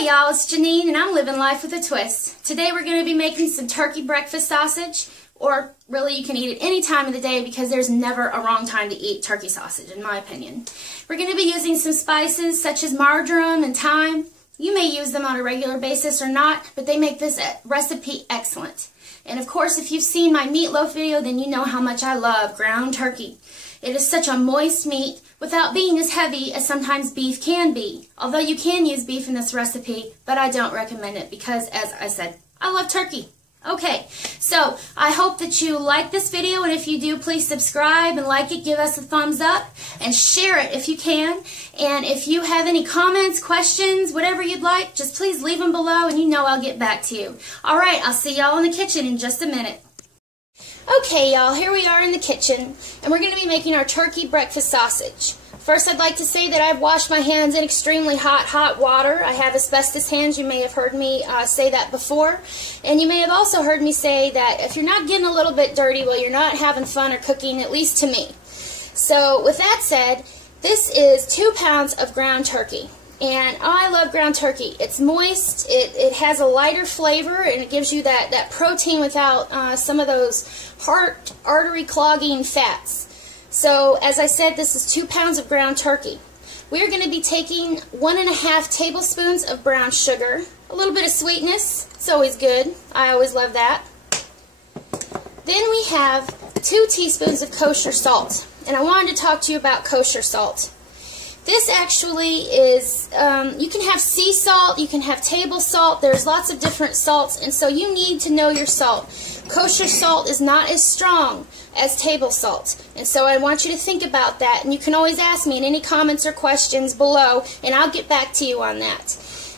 Hi y'all, it's Janine and I'm living life with a twist. Today we're going to be making some turkey breakfast sausage, or really you can eat it any time of the day because there's never a wrong time to eat turkey sausage in my opinion. We're going to be using some spices such as marjoram and thyme. You may use them on a regular basis or not, but they make this recipe excellent. And of course, if you've seen my meatloaf video, then you know how much I love ground turkey. It is such a moist meat without being as heavy as sometimes beef can be. Although you can use beef in this recipe, but I don't recommend it because, as I said, I love turkey. Okay, so I hope that you like this video, and if you do, please subscribe and like it, give us a thumbs up, and share it if you can. And if you have any comments, questions, whatever you'd like, just please leave them below, and you know I'll get back to you. Alright, I'll see y'all in the kitchen in just a minute. Okay, y'all, here we are in the kitchen, and we're going to be making our turkey breakfast sausage. First, I'd like to say that I've washed my hands in extremely hot water. I have asbestos hands. You may have heard me say that before. And you may have also heard me say that if you're not getting a little bit dirty, well, you're not having fun or cooking, at least to me. So, with that said, this is 2 pounds of ground turkey. And I love ground turkey. It's moist, it has a lighter flavor, and it gives you that protein without some of those heart artery clogging fats. So, as I said, this is 2 pounds of ground turkey. We are going to be taking 1.5 tablespoons of brown sugar, a little bit of sweetness. It's always good. I always love that. Then we have 2 teaspoons of kosher salt. And I wanted to talk to you about kosher salt. This actually is, you can have sea salt, you can have table salt, there's lots of different salts, and so you need to know your salt. Kosher salt is not as strong as table salt, and so I want you to think about that, and you can always ask me in any comments or questions below, and I'll get back to you on that.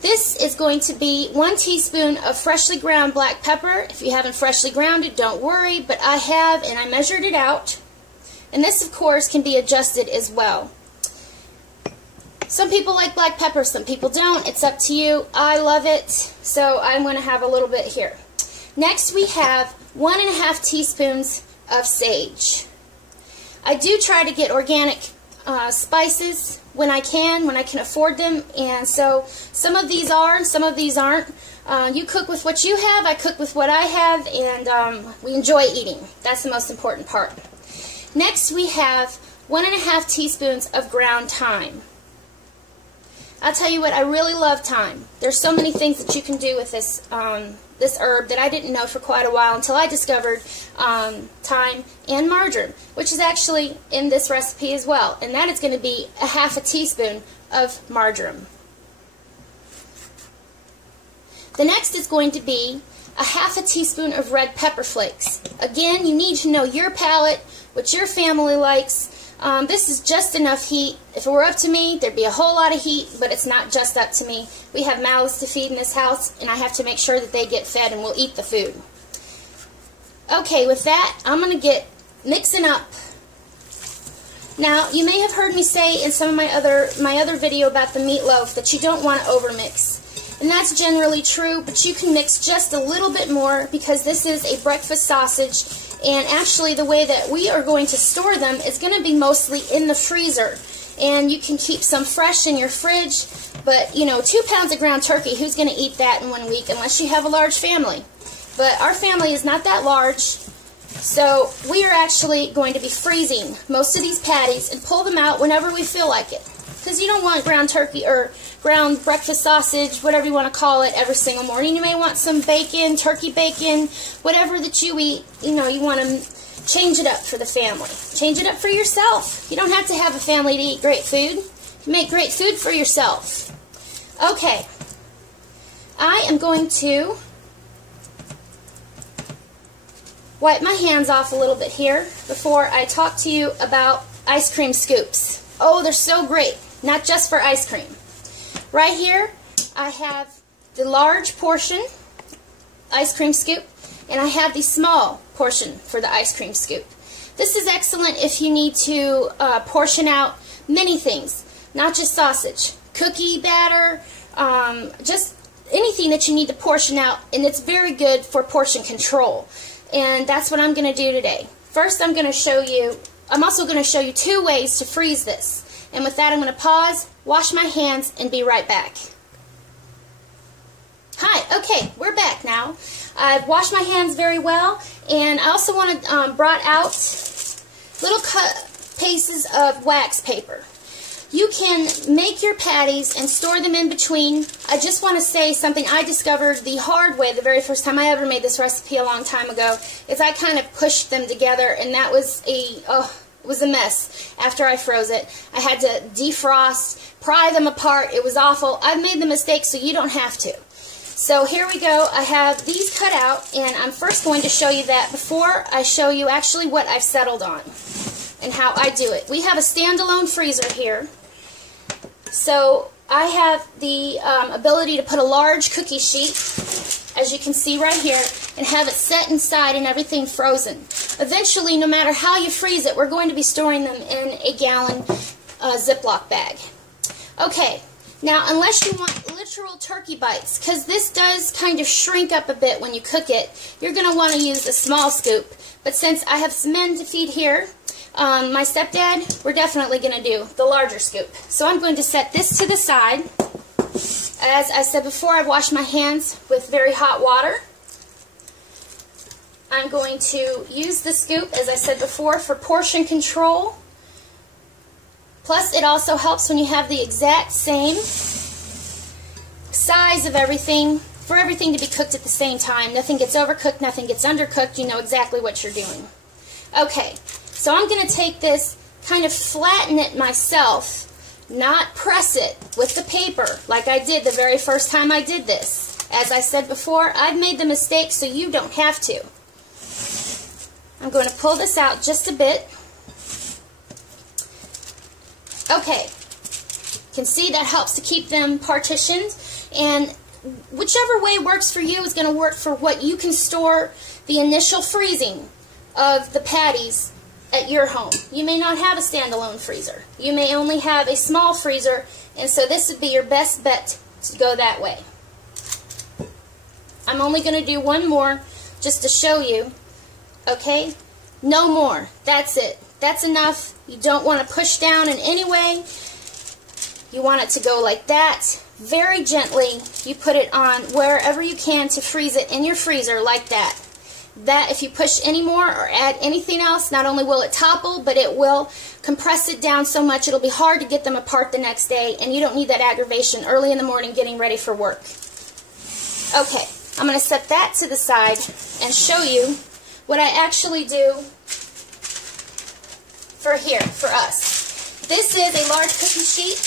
This is going to be 1 teaspoon of freshly ground black pepper. If you haven't freshly ground it, don't worry, but I have, and I measured it out, and this, of course, can be adjusted as well. Some people like black pepper, some people don't. It's up to you. I love it, so I'm going to have a little bit here. Next, we have 1.5 teaspoons of sage. I do try to get organic spices when I can afford them, and so some of these are and some of these aren't. You cook with what you have, I cook with what I have, and we enjoy eating. That's the most important part. Next, we have 1.5 teaspoons of ground thyme. I'll tell you what, I really love thyme. There's so many things that you can do with this this herb that I didn't know for quite a while until I discovered thyme and marjoram, which is actually in this recipe as well. And that is going to be 1/2 teaspoon of marjoram. The next is going to be 1/2 teaspoon of red pepper flakes. Again, you need to know your palate, what your family likes. This is just enough heat. If it were up to me, there'd be a whole lot of heat, but it's not just up to me. We have mouths to feed in this house, and I have to make sure that they get fed and we'll eat the food. Okay, with that, I'm going to get mixing up. Now, you may have heard me say in some of my other video about the meatloaf that you don't want to overmix. And that's generally true, but you can mix just a little bit more because this is a breakfast sausage. And actually, the way that we are going to store them is going to be mostly in the freezer. And you can keep some fresh in your fridge. But, you know, 2 pounds of ground turkey, who's going to eat that in 1 week unless you have a large family? But our family is not that large. So we are actually going to be freezing most of these patties and pull them out whenever we feel like it. Because you don't want ground turkey or ground breakfast sausage, whatever you want to call it, every single morning. You may want some bacon, turkey bacon, whatever that you eat. You know, you want to change it up for the family. Change it up for yourself. You don't have to have a family to eat great food. You make great food for yourself. Okay. I am going to wipe my hands off a little bit here before I talk to you about ice cream scoops. Oh, they're so great. Not just for ice cream. Right here, I have the large portion ice cream scoop, and I have the small portion for the ice cream scoop. This is excellent if you need to portion out many things, not just sausage, cookie batter, just anything that you need to portion out, and it's very good for portion control. And that's what I'm going to do today. First, I'm also going to show you 2 ways to freeze this. And with that, I'm going to pause, wash my hands, and be right back. Okay, we're back now. I've washed my hands very well, and I also want to brought out little cut pieces of wax paper. You can make your patties and store them in between. I just want to say something I discovered the hard way the very first time I ever made this recipe a long time ago, is I kind of pushed them together, and that was it was a mess after I froze it. I had to defrost, pry them apart. It was awful. I've made the mistake, so you don't have to. So here we go. I have these cut out, and I'm first going to show you that before I show you actually what I've settled on and how I do it. We have a standalone freezer here. So I have the ability to put a large cookie sheet, as you can see right here, and have it set inside and everything frozen. Eventually, no matter how you freeze it, we're going to be storing them in a gallon Ziploc bag. Okay, now unless you want literal turkey bites, because this does kind of shrink up a bit when you cook it, you're going to want to use a small scoop. But since I have some men to feed here, my stepdad, we're definitely going to do the larger scoop. So I'm going to set this to the side. As I said before, I've washed my hands with very hot water. I'm going to use the scoop, as I said before, for portion control. Plus, it also helps when you have the exact same size of everything, for everything to be cooked at the same time. Nothing gets overcooked, nothing gets undercooked. You know exactly what you're doing. Okay. So I'm going to take this, kind of flatten it myself, not press it with the paper like I did the very first time I did this. As I said before, I've made the mistake, so you don't have to. I'm going to pull this out just a bit. Okay, you can see that helps to keep them partitioned, and whichever way works for you is going to work for what you can store the initial freezing of the patties at your home. You may not have a standalone freezer. You may only have a small freezer, and so this would be your best bet to go that way. I'm only going to do one more just to show you. Okay? No more. That's it. That's enough. You don't want to push down in any way. You want it to go like that. Very gently, you put it on wherever you can to freeze it in your freezer like that. That if you push any more or add anything else, not only will it topple, but it will compress it down so much it'll be hard to get them apart the next day, and you don't need that aggravation early in the morning getting ready for work. Okay, I'm going to set that to the side and show you what I actually do for here, for us. This is a large cookie sheet.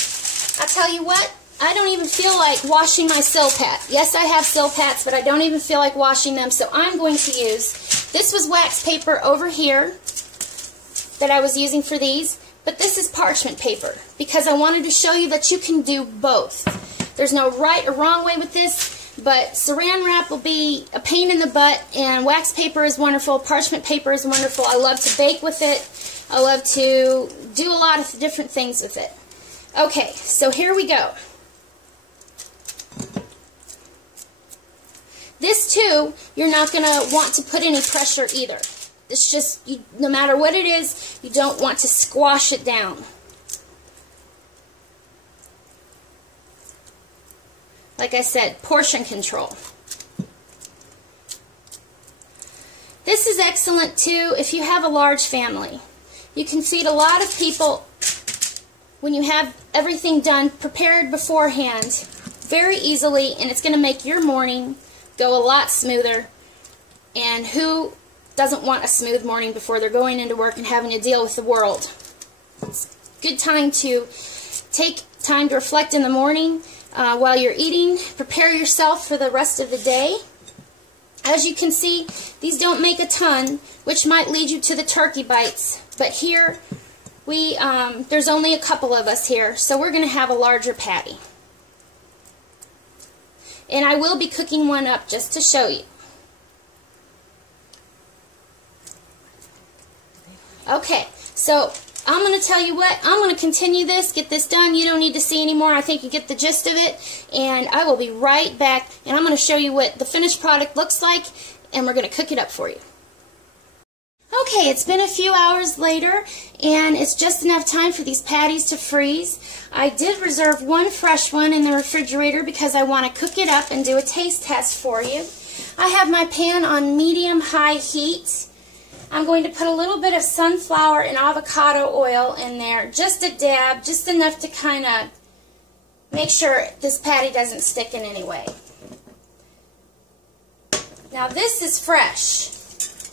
I'll tell you what, I don't even feel like washing my Silpat. Yes, I have Silpats, but I don't even feel like washing them, so I'm going to use, this was wax paper over here that I was using for these, but this is parchment paper, because I wanted to show you that you can do both. There's no right or wrong way with this, but saran wrap will be a pain in the butt, and wax paper is wonderful, parchment paper is wonderful. I love to bake with it. I love to do a lot of different things with it. Okay, so here we go. This, too, you're not going to want to put any pressure either. It's just, no matter what it is, you don't want to squash it down. Like I said, portion control. This is excellent, too, if you have a large family. You can feed a lot of people when you have everything done, prepared beforehand, very easily, and it's going to make your morning go a lot smoother. And who doesn't want a smooth morning before they're going into work and having to deal with the world? It's a good time to take time to reflect in the morning while you're eating. Prepare yourself for the rest of the day. As you can see, these don't make a ton, which might lead you to the turkey bites. But here, there's only a couple of us here, so we're going to have a larger patty. And I will be cooking one up just to show you. Okay, so I'm going to tell you what, I'm going to continue this, get this done. You don't need to see anymore. I think you get the gist of it. And I will be right back, and I'm going to show you what the finished product looks like, and we're going to cook it up for you. Okay, it's been a few hours later, and it's just enough time for these patties to freeze. I did reserve one fresh one in the refrigerator because I want to cook it up and do a taste test for you. I have my pan on medium-high heat. I'm going to put a little bit of sunflower and avocado oil in there, just a dab, just enough to kind of make sure this patty doesn't stick in any way. Now this is fresh,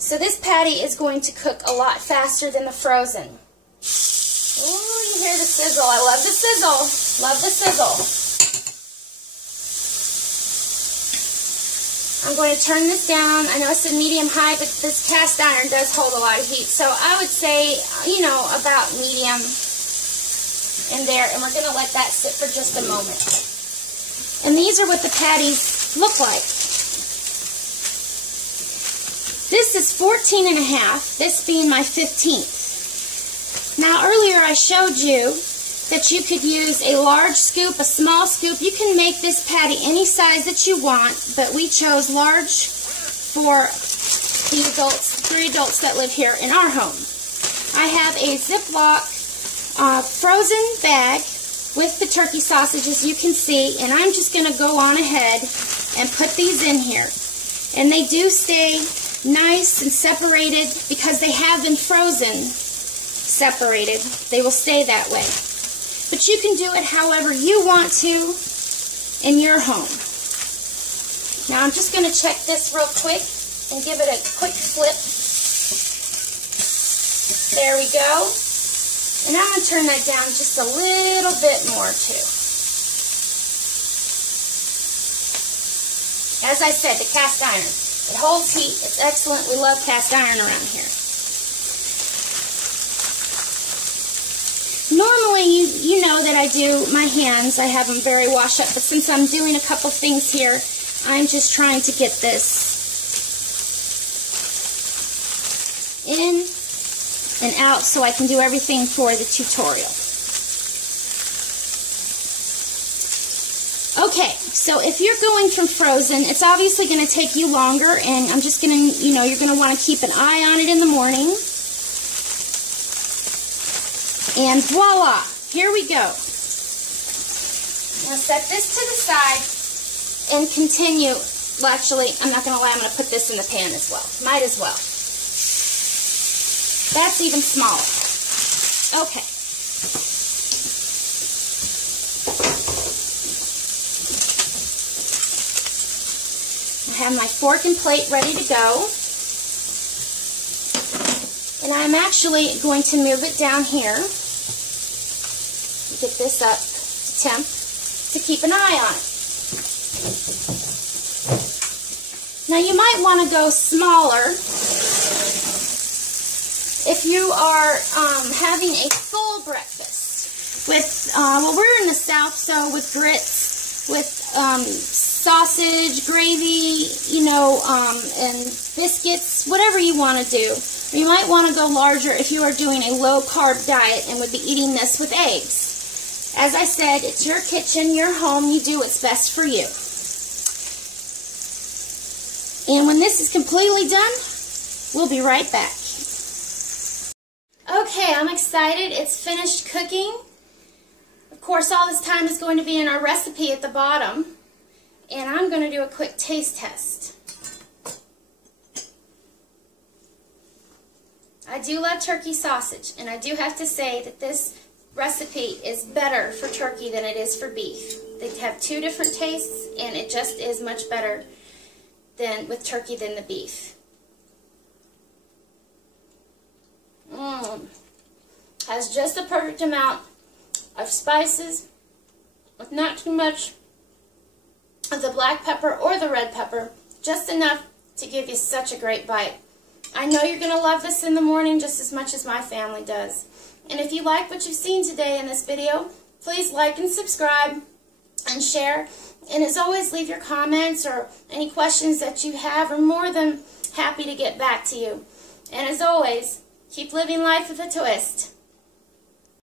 so this patty is going to cook a lot faster than the frozen. Ooh, you hear the sizzle. I love the sizzle. Love the sizzle. I'm going to turn this down. I know I said medium-high, but this cast iron does hold a lot of heat. So I would say, you know, about medium in there. And we're going to let that sit for just a moment. And these are what the patties look like. This is 14 and a half, this being my 15th. Now earlier I showed you that you could use a large scoop, a small scoop. You can make this patty any size that you want, but we chose large for the adults, 3 adults that live here in our home. I have a Ziploc frozen bag with the turkey sausage, as you can see, and I'm just going to go on ahead and put these in here. And they do stay nice and separated because they have been frozen separated. They will stay that way. But you can do it however you want to in your home. Now I'm just going to check this real quick and give it a quick flip. There we go. And I'm going to turn that down just a little bit more too. As I said, the cast iron. It holds heat. It's excellent. We love cast iron around here. Normally, you know that I do my hands. I have them very washed up, but since I'm doing a couple things here, I'm just trying to get this in and out so I can do everything for the tutorial. Okay, so if you're going from frozen, it's obviously going to take you longer, and I'm just going to, you know, you're going to want to keep an eye on it in the morning. And voila, here we go. Now set this to the side and continue. Well, actually, I'm not going to lie, I'm going to put this in the pan as well. Might as well. That's even smaller. Okay. I have my fork and plate ready to go. And I'm actually going to move it down here. Get this up to temp to keep an eye on it. Now you might want to go smaller if you are having a full breakfast with, well, we're in the South, so with grits, with sausage, gravy, you know, and biscuits, whatever you want to do. Or you might want to go larger if you are doing a low-carb diet and would be eating this with eggs. As I said, it's your kitchen, your home, you do what's best for you. And when this is completely done, we'll be right back. Okay, I'm excited. It's finished cooking. Of course, all this time is going to be in our recipe at the bottom. And I'm going to do a quick taste test. I do love turkey sausage, and I do have to say that this recipe is better for turkey than it is for beef. They have 2 different tastes, and it just is much better than with turkey than the beef. Has just the perfect amount of spices, with not too much of the black pepper or the red pepper, just enough to give you such a great bite. I know you're going to love this in the morning just as much as my family does. And if you like what you've seen today in this video, please like and subscribe and share. And as always, leave your comments or any questions that you have. We're more than happy to get back to you. And as always, keep living life with a twist.